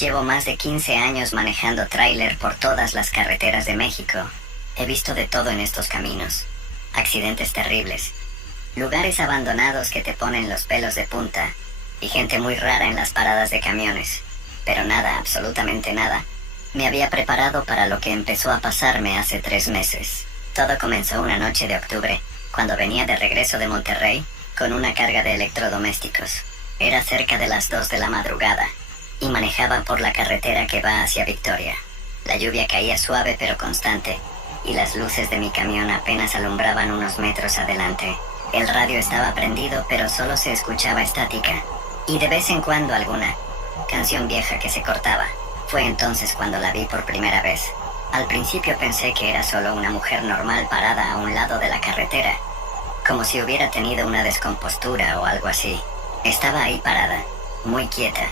Llevo más de 15 años manejando tráiler por todas las carreteras de México. He visto de todo en estos caminos. Accidentes terribles, lugares abandonados que te ponen los pelos de punta, y gente muy rara en las paradas de camiones. Pero nada, absolutamente nada, me había preparado para lo que empezó a pasarme hace 3 meses. Todo comenzó una noche de octubre, cuando venía de regreso de Monterrey, con una carga de electrodomésticos. Era cerca de las 2 de la madrugada, y manejaba por la carretera que va hacia Victoria. La lluvia caía suave pero constante, y las luces de mi camión apenas alumbraban unos metros adelante. El radio estaba prendido, pero solo se escuchaba estática, y de vez en cuando alguna canción vieja que se cortaba. Fue entonces cuando la vi por primera vez. Al principio pensé que era solo una mujer normal parada a un lado de la carretera, como si hubiera tenido una descompostura o algo así. Estaba ahí parada, muy quieta,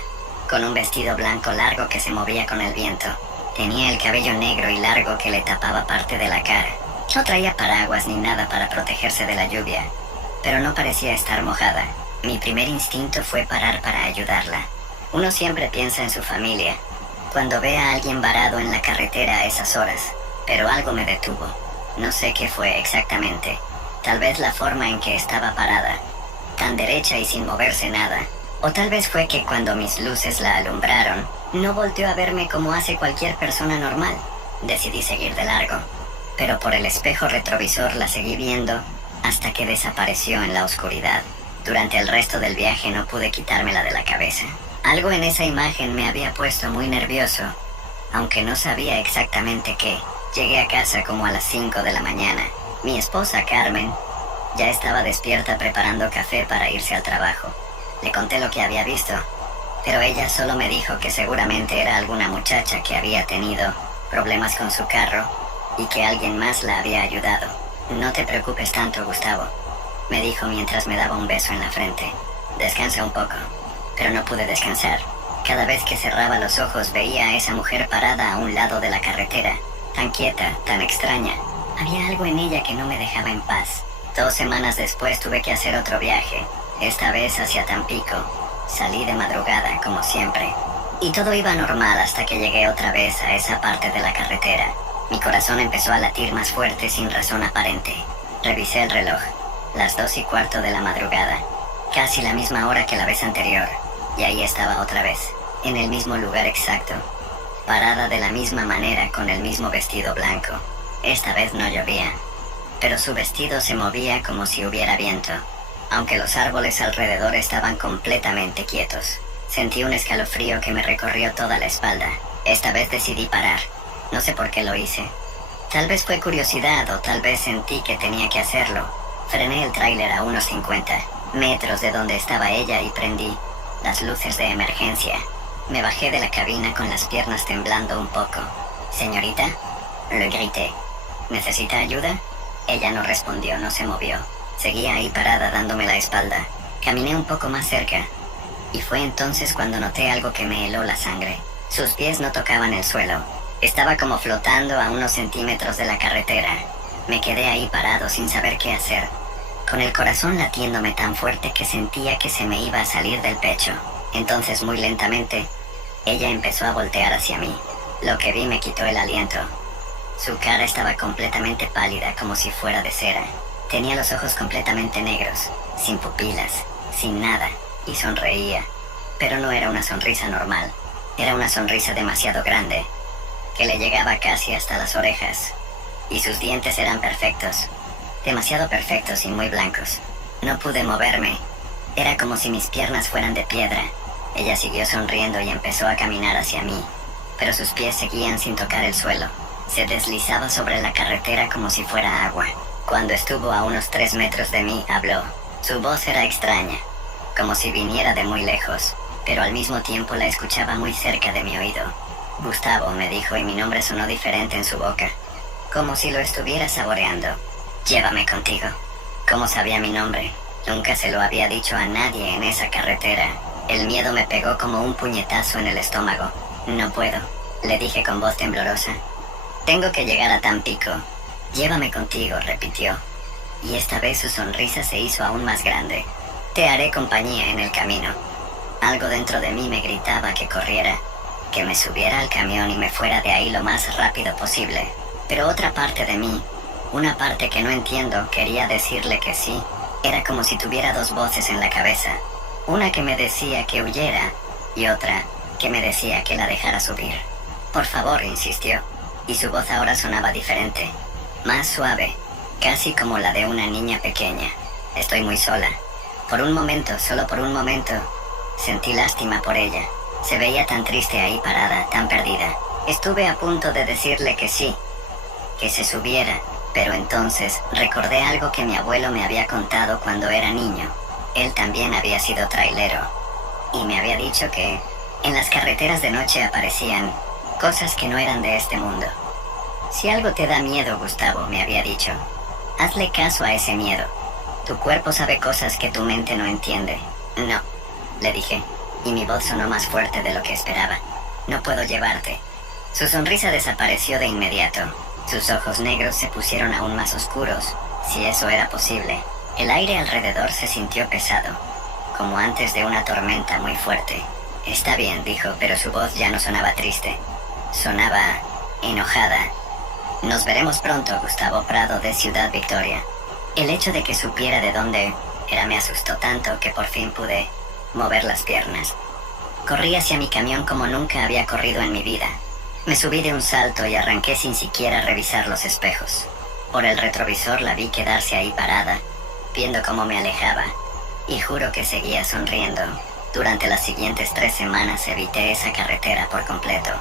con un vestido blanco largo que se movía con el viento. Tenía el cabello negro y largo que le tapaba parte de la cara. No traía paraguas ni nada para protegerse de la lluvia, pero no parecía estar mojada. Mi primer instinto fue parar para ayudarla. Uno siempre piensa en su familia cuando ve a alguien varado en la carretera a esas horas, pero algo me detuvo. No sé qué fue exactamente. Tal vez la forma en que estaba parada, tan derecha y sin moverse nada. O tal vez fue que cuando mis luces la alumbraron, no volteó a verme como hace cualquier persona normal. Decidí seguir de largo, pero por el espejo retrovisor la seguí viendo hasta que desapareció en la oscuridad. Durante el resto del viaje no pude quitármela de la cabeza. Algo en esa imagen me había puesto muy nervioso, aunque no sabía exactamente qué. Llegué a casa como a las 5 de la mañana. Mi esposa, Carmen, ya estaba despierta preparando café para irse al trabajo. Le conté lo que había visto, pero ella solo me dijo que seguramente era alguna muchacha que había tenido problemas con su carro y que alguien más la había ayudado. No te preocupes tanto, Gustavo, me dijo mientras me daba un beso en la frente. Descansa un poco. Pero no pude descansar. Cada vez que cerraba los ojos veía a esa mujer parada a un lado de la carretera, tan quieta, tan extraña. Había algo en ella que no me dejaba en paz. 2 semanas después tuve que hacer otro viaje, esta vez hacia Tampico. Salí de madrugada, como siempre, y todo iba normal hasta que llegué otra vez a esa parte de la carretera. Mi corazón empezó a latir más fuerte sin razón aparente. Revisé el reloj, las 2:15 de la madrugada, casi la misma hora que la vez anterior, y ahí estaba otra vez, en el mismo lugar exacto, parada de la misma manera con el mismo vestido blanco. Esta vez no llovía, pero su vestido se movía como si hubiera viento, aunque los árboles alrededor estaban completamente quietos. Sentí un escalofrío que me recorrió toda la espalda. Esta vez decidí parar. No sé por qué lo hice. Tal vez fue curiosidad o tal vez sentí que tenía que hacerlo. Frené el tráiler a unos 50 metros de donde estaba ella y prendí las luces de emergencia. Me bajé de la cabina con las piernas temblando un poco. «Señorita», le grité, «¿necesita ayuda?». Ella no respondió, no se movió. Seguía ahí parada dándome la espalda. Caminé un poco más cerca, y fue entonces cuando noté algo que me heló la sangre. Sus pies no tocaban el suelo. Estaba como flotando a unos centímetros de la carretera. Me quedé ahí parado sin saber qué hacer, con el corazón latiéndome tan fuerte que sentía que se me iba a salir del pecho. Entonces, muy lentamente, ella empezó a voltear hacia mí. Lo que vi me quitó el aliento. Su cara estaba completamente pálida, como si fuera de cera. Tenía los ojos completamente negros, sin pupilas, sin nada, y sonreía. Pero no era una sonrisa normal. Era una sonrisa demasiado grande, que le llegaba casi hasta las orejas. Y sus dientes eran perfectos. Demasiado perfectos y muy blancos. No pude moverme. Era como si mis piernas fueran de piedra. Ella siguió sonriendo y empezó a caminar hacia mí, pero sus pies seguían sin tocar el suelo. Se deslizaba sobre la carretera como si fuera agua. Cuando estuvo a unos 3 metros de mí, habló. Su voz era extraña, como si viniera de muy lejos, pero al mismo tiempo la escuchaba muy cerca de mi oído. «Gustavo», me dijo, y mi nombre sonó diferente en su boca, como si lo estuviera saboreando. «Llévame contigo». ¿Cómo sabía mi nombre? Nunca se lo había dicho a nadie en esa carretera. El miedo me pegó como un puñetazo en el estómago. «No puedo», le dije con voz temblorosa. «Tengo que llegar a Tampico». «Llévame contigo», repitió, y esta vez su sonrisa se hizo aún más grande. «Te haré compañía en el camino». Algo dentro de mí me gritaba que corriera, que me subiera al camión y me fuera de ahí lo más rápido posible. Pero otra parte de mí, una parte que no entiendo, quería decirle que sí. Era como si tuviera dos voces en la cabeza. Una que me decía que huyera y otra que me decía que la dejara subir. Por favor, insistió, y su voz ahora sonaba diferente, más suave, casi como la de una niña pequeña. Estoy muy sola. Por un momento, solo por un momento, sentí lástima por ella. Se veía tan triste ahí parada, tan perdida. Estuve a punto de decirle que sí, que se subiera, pero entonces recordé algo que mi abuelo me había contado cuando era niño. Él también había sido trailero, y me había dicho que en las carreteras de noche aparecían cosas que no eran de este mundo. Si algo te da miedo, Gustavo, me había dicho, hazle caso a ese miedo. Tu cuerpo sabe cosas que tu mente no entiende. No, le dije, y mi voz sonó más fuerte de lo que esperaba. No puedo llevarte. Su sonrisa desapareció de inmediato. Sus ojos negros se pusieron aún más oscuros, si eso era posible. El aire alrededor se sintió pesado, como antes de una tormenta muy fuerte. Está bien, dijo, pero su voz ya no sonaba triste. Sonaba enojada. Nos veremos pronto, Gustavo Prado de Ciudad Victoria. El hecho de que supiera de dónde era me asustó tanto que por fin pude mover las piernas. Corrí hacia mi camión como nunca había corrido en mi vida. Me subí de un salto y arranqué sin siquiera revisar los espejos. Por el retrovisor la vi quedarse ahí parada, viendo cómo me alejaba, y juro que seguía sonriendo. Durante las siguientes 3 semanas evité esa carretera por completo.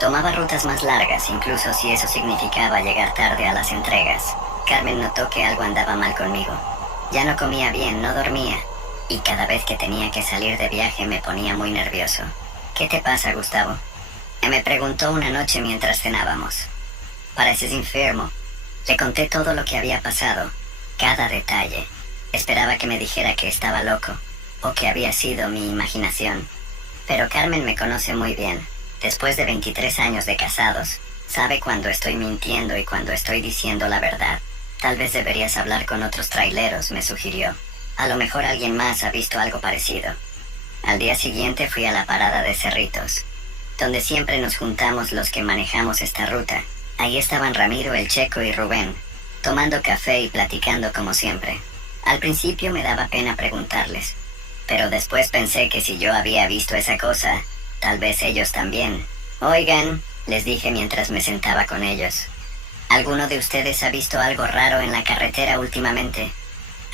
Tomaba rutas más largas, incluso si eso significaba llegar tarde a las entregas. Carmen notó que algo andaba mal conmigo. Ya no comía bien, no dormía, y cada vez que tenía que salir de viaje me ponía muy nervioso. ¿Qué te pasa, Gustavo?, me preguntó una noche mientras cenábamos. Pareces enfermo. Le conté todo lo que había pasado, cada detalle. Esperaba que me dijera que estaba loco, o que había sido mi imaginación. Pero Carmen me conoce muy bien. Después de 23 años de casados, sabe cuando estoy mintiendo y cuando estoy diciendo la verdad. Tal vez deberías hablar con otros traileros, me sugirió. A lo mejor alguien más ha visto algo parecido. Al día siguiente fui a la parada de Cerritos, donde siempre nos juntamos los que manejamos esta ruta. Ahí estaban Ramiro, el Checo y Rubén, tomando café y platicando como siempre. Al principio me daba pena preguntarles, pero después pensé que si yo había visto esa cosa, tal vez ellos también. Oigan, les dije mientras me sentaba con ellos, ¿alguno de ustedes ha visto algo raro en la carretera últimamente?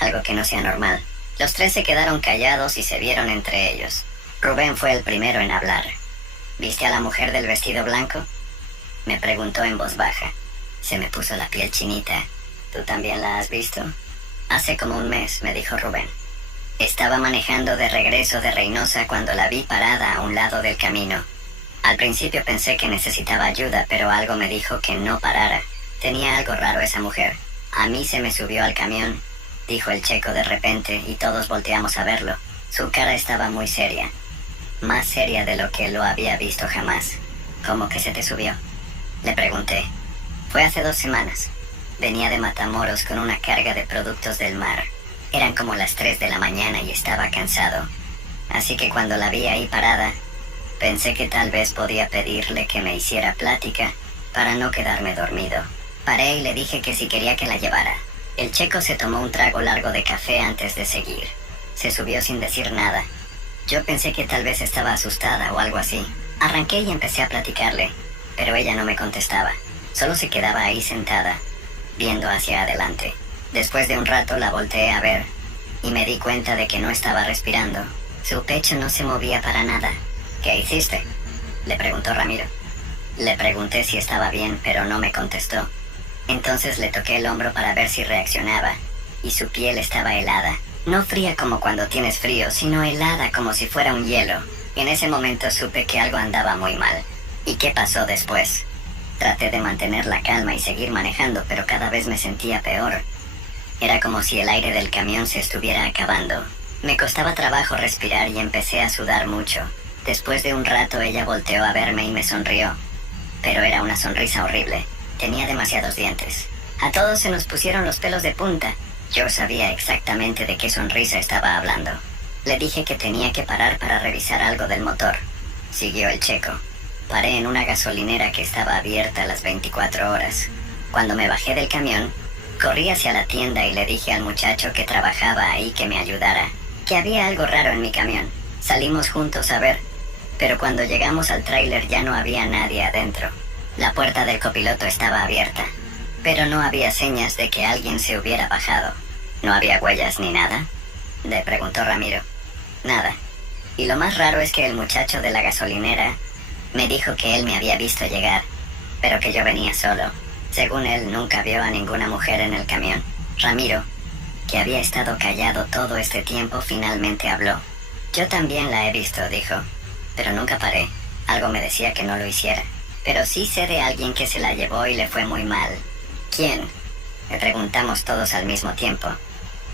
Algo que no sea normal. Los 3 se quedaron callados y se vieron entre ellos. Rubén fue el primero en hablar. ¿Viste a la mujer del vestido blanco?, me preguntó en voz baja. Se me puso la piel chinita. ¿Tú también la has visto? Hace como un mes, me dijo Rubén. Estaba manejando de regreso de Reynosa cuando la vi parada a un lado del camino. Al principio pensé que necesitaba ayuda, pero algo me dijo que no parara. Tenía algo raro esa mujer. A mí se me subió al camión, dijo el Checo de repente, y todos volteamos a verlo. Su cara estaba muy seria. Más seria de lo que lo había visto jamás. ¿Cómo que se te subió?, le pregunté. Fue hace 2 semanas. Venía de Matamoros con una carga de productos del mar. Eran como las 3 de la mañana y estaba cansado. Así que cuando la vi ahí parada, pensé que tal vez podía pedirle que me hiciera plática para no quedarme dormido. Paré y le dije que si quería que la llevara. El Checo se tomó un trago largo de café antes de seguir. Se subió sin decir nada. Yo pensé que tal vez estaba asustada o algo así. Arranqué y empecé a platicarle, pero ella no me contestaba. Solo se quedaba ahí sentada, viendo hacia adelante. Después de un rato la volteé a ver, y me di cuenta de que no estaba respirando. Su pecho no se movía para nada. ¿Qué hiciste?, le preguntó Ramiro. Le pregunté si estaba bien, pero no me contestó. Entonces le toqué el hombro para ver si reaccionaba, y su piel estaba helada. No fría como cuando tienes frío, sino helada como si fuera un hielo. En ese momento supe que algo andaba muy mal. ¿Y qué pasó después? Traté de mantener la calma y seguir manejando, pero cada vez me sentía peor. Era como si el aire del camión se estuviera acabando. Me costaba trabajo respirar y empecé a sudar mucho. Después de un rato ella volteó a verme y me sonrió. Pero era una sonrisa horrible. Tenía demasiados dientes. A todos se nos pusieron los pelos de punta. Yo sabía exactamente de qué sonrisa estaba hablando. Le dije que tenía que parar para revisar algo del motor. Siguió el Checo. paré en una gasolinera que estaba abierta las 24 horas. Cuando me bajé del camión, corrí hacia la tienda y le dije al muchacho que trabajaba ahí que me ayudara, que había algo raro en mi camión. Salimos juntos a ver, pero cuando llegamos al tráiler ya no había nadie adentro. La puerta del copiloto estaba abierta, pero no había señas de que alguien se hubiera bajado. ¿No había huellas ni nada?, le preguntó Ramiro. Nada. Y lo más raro es que el muchacho de la gasolinera me dijo que él me había visto llegar, pero que yo venía solo. Según él, nunca vio a ninguna mujer en el camión. Ramiro, que había estado callado todo este tiempo, finalmente habló. Yo también la he visto, dijo, pero nunca paré. Algo me decía que no lo hiciera. Pero sí sé de alguien que se la llevó y le fue muy mal. ¿Quién?, le preguntamos todos al mismo tiempo.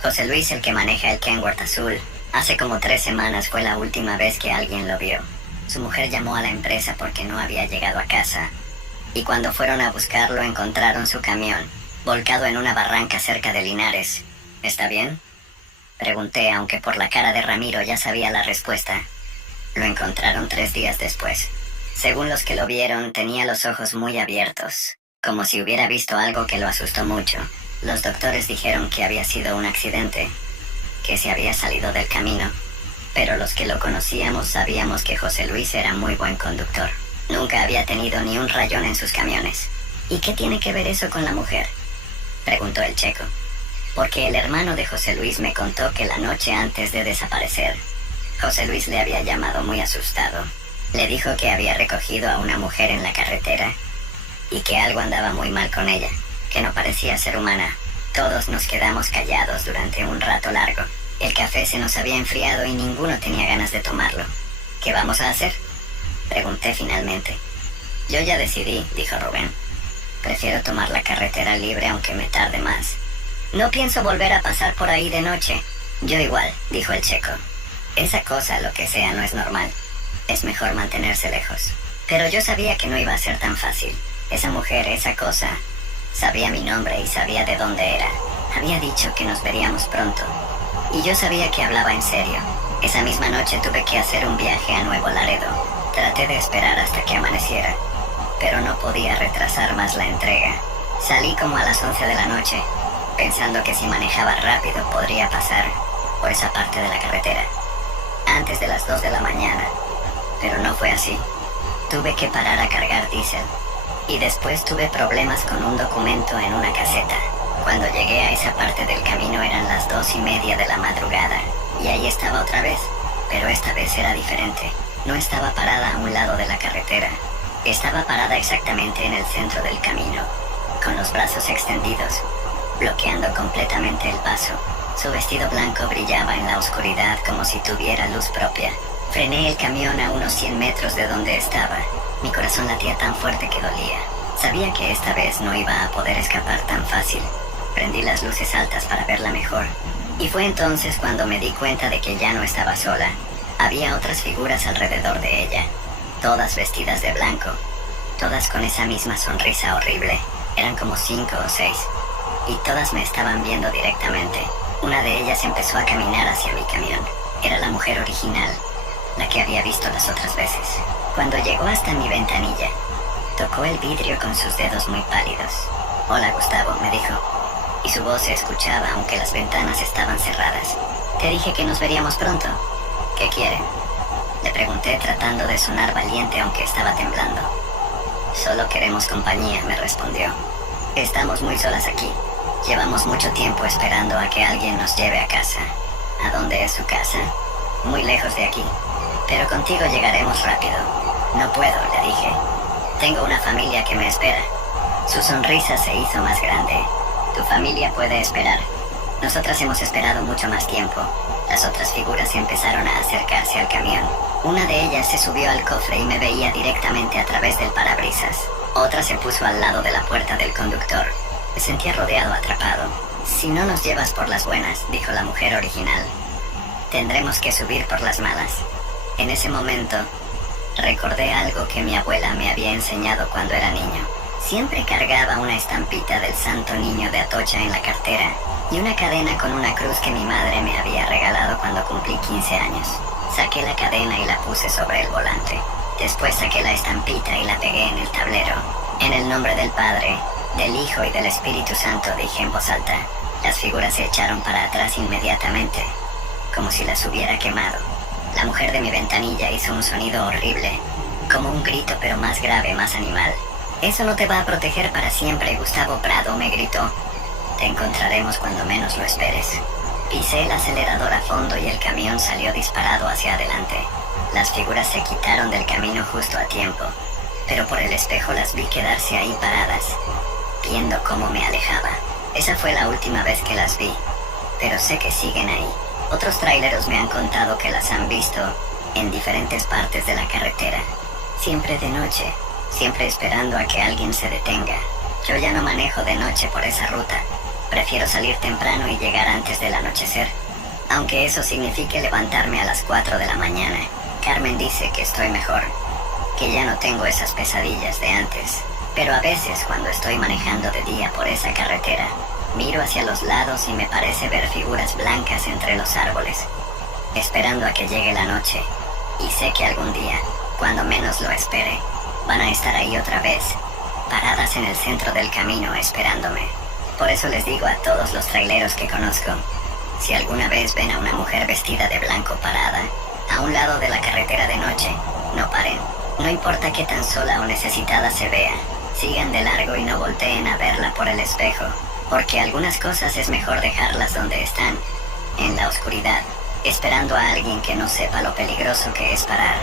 José Luis, el que maneja el Kenworth azul. Hace como 3 semanas fue la última vez que alguien lo vio. Su mujer llamó a la empresa porque no había llegado a casa. Y cuando fueron a buscarlo encontraron su camión, volcado en una barranca cerca de Linares. ¿Está bien?, pregunté, aunque por la cara de Ramiro ya sabía la respuesta. Lo encontraron 3 días después. Según los que lo vieron, tenía los ojos muy abiertos, como si hubiera visto algo que lo asustó mucho. Los doctores dijeron que había sido un accidente, que se había salido del camino, pero los que lo conocíamos sabíamos que José Luis era muy buen conductor. Nunca había tenido ni un rayón en sus camiones. ¿Y qué tiene que ver eso con la mujer?, preguntó el checo. Porque el hermano de José Luis me contó que la noche antes de desaparecer, José Luis le había llamado muy asustado. Le dijo que había recogido a una mujer en la carretera y que algo andaba muy mal con ella, que no parecía ser humana. Todos nos quedamos callados durante un rato largo. El café se nos había enfriado y ninguno tenía ganas de tomarlo. ¿Qué vamos a hacer?, pregunté finalmente. Yo ya decidí, dijo Rubén. Prefiero tomar la carretera libre aunque me tarde más. No pienso volver a pasar por ahí de noche. Yo igual, dijo el checo. Esa cosa, lo que sea, no es normal. Es mejor mantenerse lejos. Pero yo sabía que no iba a ser tan fácil. Esa mujer, esa cosa, sabía mi nombre y sabía de dónde era. Había dicho que nos veríamos pronto. Y yo sabía que hablaba en serio. Esa misma noche tuve que hacer un viaje a Nuevo Laredo. Traté de esperar hasta que amaneciera, pero no podía retrasar más la entrega. Salí como a las 11 de la noche, pensando que si manejaba rápido podría pasar por esa parte de la carretera antes de las 2 de la mañana, pero no fue así. Tuve que parar a cargar diésel, y después tuve problemas con un documento en una caseta. Cuando llegué a esa parte del camino eran las 2:30 de la madrugada, y ahí estaba otra vez, pero esta vez era diferente. No estaba parada a un lado de la carretera, estaba parada exactamente en el centro del camino, con los brazos extendidos, bloqueando completamente el paso. Su vestido blanco brillaba en la oscuridad como si tuviera luz propia. Frené el camión a unos 100 metros de donde estaba. Mi corazón latía tan fuerte que dolía. Sabía que esta vez no iba a poder escapar tan fácil. Prendí las luces altas para verla mejor. Y fue entonces cuando me di cuenta de que ya no estaba sola. Había otras figuras alrededor de ella, todas vestidas de blanco, todas con esa misma sonrisa horrible. Eran como 5 o 6, y todas me estaban viendo directamente. Una de ellas empezó a caminar hacia mi camión. Era la mujer original, la que había visto las otras veces. Cuando llegó hasta mi ventanilla, tocó el vidrio con sus dedos muy pálidos. «Hola, Gustavo», me dijo, y su voz se escuchaba aunque las ventanas estaban cerradas. «Te dije que nos veríamos pronto. ¿Qué quiere?», le pregunté tratando de sonar valiente aunque estaba temblando. «Solo queremos compañía», me respondió. «Estamos muy solas aquí. Llevamos mucho tiempo esperando a que alguien nos lleve a casa». «¿A dónde es su casa?». «Muy lejos de aquí. Pero contigo llegaremos rápido». «No puedo», le dije. «Tengo una familia que me espera». Su sonrisa se hizo más grande. «Tu familia puede esperar. Nosotras hemos esperado mucho más tiempo». Las otras figuras empezaron a acercarse al camión. Una de ellas se subió al cofre y me veía directamente a través del parabrisas. Otra se puso al lado de la puerta del conductor. Me sentía rodeado, atrapado. «Si no nos llevas por las buenas», dijo la mujer original, «tendremos que subir por las malas». En ese momento, recordé algo que mi abuela me había enseñado cuando era niño. Siempre cargaba una estampita del Santo Niño de Atocha en la cartera y una cadena con una cruz que mi madre me había regalado cuando cumplí 15 años. Saqué la cadena y la puse sobre el volante. Después saqué la estampita y la pegué en el tablero. En el nombre del Padre, del Hijo y del Espíritu Santo, dije en voz alta. Las figuras se echaron para atrás inmediatamente, como si las hubiera quemado. La mujer de mi ventanilla hizo un sonido horrible, como un grito pero más grave, más animal. Eso no te va a proteger para siempre, Gustavo Prado, me gritó. Te encontraremos cuando menos lo esperes. Pisé el acelerador a fondo y el camión salió disparado hacia adelante. Las figuras se quitaron del camino justo a tiempo, pero por el espejo las vi quedarse ahí paradas, viendo cómo me alejaba. Esa fue la última vez que las vi, pero sé que siguen ahí. Otros traileros me han contado que las han visto en diferentes partes de la carretera, siempre de noche, siempre esperando a que alguien se detenga. Yo ya no manejo de noche por esa ruta. Prefiero salir temprano y llegar antes del anochecer, aunque eso signifique levantarme a las 4 de la mañana. Carmen dice que estoy mejor, que ya no tengo esas pesadillas de antes. Pero a veces cuando estoy manejando de día por esa carretera, miro hacia los lados y me parece ver figuras blancas entre los árboles, esperando a que llegue la noche. Y sé que algún día, cuando menos lo espere, van a estar ahí otra vez, paradas en el centro del camino esperándome. Por eso les digo a todos los traileros que conozco, si alguna vez ven a una mujer vestida de blanco parada a un lado de la carretera de noche, no paren. No importa qué tan sola o necesitada se vea, sigan de largo y no volteen a verla por el espejo, porque algunas cosas es mejor dejarlas donde están, en la oscuridad, esperando a alguien que no sepa lo peligroso que es parar.